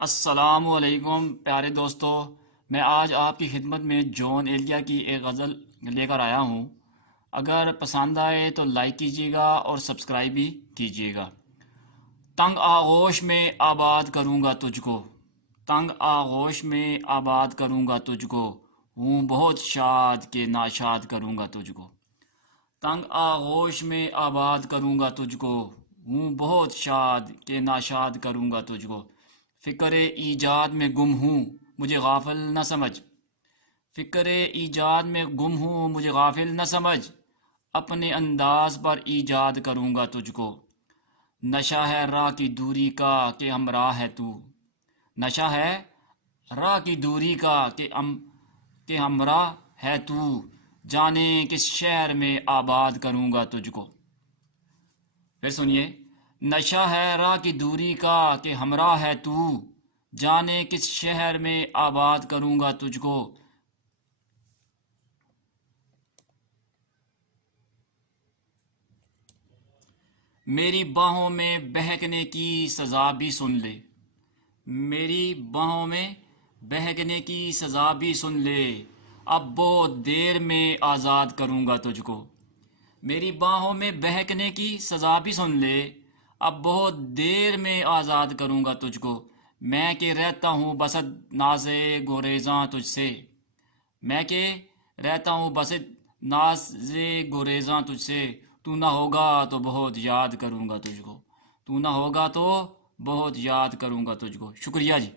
السلام علیکم پیارے دوستو، میں آج آپ کی خدمت میں جون ایلیا کی ایک غزل لے کر آیا ہوں۔ اگر پسند آئے تو لائک کیجیے گا اور سبسکرائب بھی کیجیے گا۔ تنگ آغوش میں آباد کروں گا تجھ کو، تنگ آغوش میں آباد کروں گا تجھ کو، ہوں بہت شاد کہ ناشاد کروں گا تجھ کو۔ تنگ آغوش میں آباد کروں گا تجھ کو، ہوں بہت شاد کہ ناشاد کروں گا تجھ کو۔ فکر ایجاد میں گم ہوں مجھے غافل نہ سمجھ، فکر ایجاد میں گم ہوں مجھے غافل نہ سمجھ، اپنے انداز پر ایجاد کروں گا تجھ کو۔ نشہ ہے راہ کی دوری کا کہ ہمراہ ہے تو، نشہ ہے راہ کی دوری کا کہ ہمراہ ہے تو، جانے کس شہر میں آباد کروں گا تجھ کو۔ پھر سنیے، نشہ ہے راہ کی دوری کا کہ ہمراہ ہے تو، جانے کس شہر میں آباد کروں گا تجھ کو۔ میری باہوں میں بہکنے کی سزا بھی سن لے، میری باہوں میں بہکنے کی سزا بھی سن لے، اب بہت دیر میں آزاد کروں گا تجھ کو۔ میری باہوں میں بہکنے کی سزا بھی سن لے، اب بہت دیر میں آزاد کروں گا تجھ کو۔ میں کہ رہتا ہوں بسد ناز گریزاں تجھ سے، میں کہ رہتا ہوں بسد ناز گریزاں تجھ سے، تو نہ ہوگا تو بہت یاد کروں گا تجھ کو، تو نہ ہوگا تو بہت یاد کروں گا تجھ کو۔ شکریہ جی۔